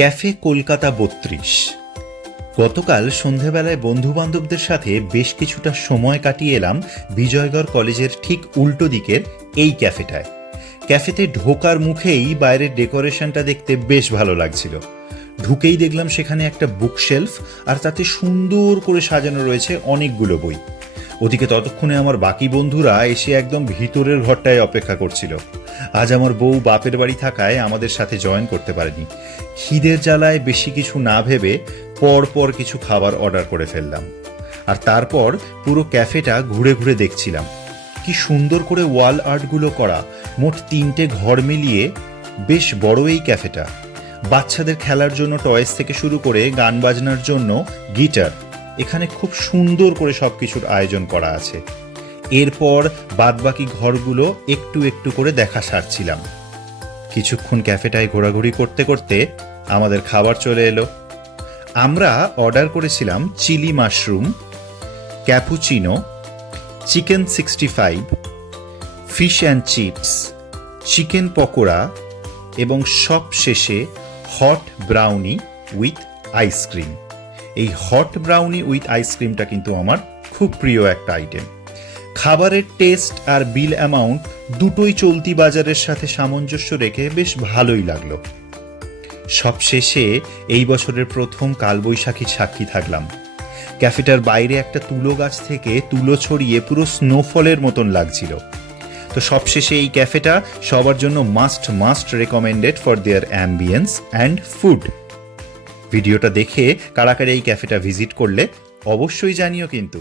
Cafe Kolkata ৩২। গতকাল সন্ধেবেলায় বন্ধুবান্ধবদের সাথে বেশ কিছুটা সময় কাটিয়ে এলাম বিজয়গড় কলেজের ঠিক উল্টো দিকের এই ক্যাফেটায়। ক্যাফেতে ঢোকার মুখেই বাইরের ডেকোরেশনটা দেখতে বেশ ভালো লাগছিল। ঢুকেই দেখলাম সেখানে একটা বুকশেলফ, আর তাতে সুন্দর করে সাজানো রয়েছে অনেকগুলো বই। ওদিকে ততক্ষণে আমার বাকি বন্ধুরা এসে একদম ভিতরের ঘরটায় অপেক্ষা করছিল। আজ আমার বউ বাপের বাড়ি থাকায় আমাদের সাথে জয়েন করতে পারেনি। খিদের জ্বালায় বেশি কিছু না ভেবে পর কিছু খাবার অর্ডার করে ফেললাম। আর তারপর পুরো ক্যাফেটা ঘুরে ঘুরে দেখছিলাম। কি সুন্দর করে ওয়াল আর্টগুলো করা। মোট 3টে ঘর মিলিয়ে বেশ বড় এই ক্যাফেটা। বাচ্চাদের খেলার জন্য টয়েস থেকে শুরু করে গান বাজনার জন্য গিটার, এখানে খুব সুন্দর করে সবকিছুর আয়োজন করা আছে। এরপর বাদবাকি ঘরগুলো একটু একটু করে দেখা সারছিলাম। কিছুক্ষণ ক্যাফেটায় ঘোরাঘুরি করতে করতে আমাদের খাবার চলে এলো। আমরা অর্ডার করেছিলাম chilli mushroom, cappuccino, chicken 65, fish and chips, chicken pakora এবং সব শেষে হট ব্রাউনি উইথ আইসক্রিম। এই হট ব্রাউনি উইথ আইসক্রিমটা কিন্তু আমার খুব প্রিয় একটা আইটেম। খাবারের টেস্ট আর বিল অ্যামাউন্ট দুটোই চলতি বাজারের সাথে সামঞ্জস্য রেখে বেশ ভালোই লাগলো। সবশেষে এই বছরের প্রথম কালবৈশাখীর সাক্ষী থাকলাম। ক্যাফেটার বাইরে একটা তুলো গাছ থেকে তুলো ছড়িয়ে পুরো স্নোফলের মতন লাগছিল। তো সবশেষে এই ক্যাফেটা সবার জন্য must recommended for their ambience and food. ভিডিওটা দেখে কারা কারা এই ক্যাফেটা ভিজিট করলে অবশ্যই জানিও কিন্তু।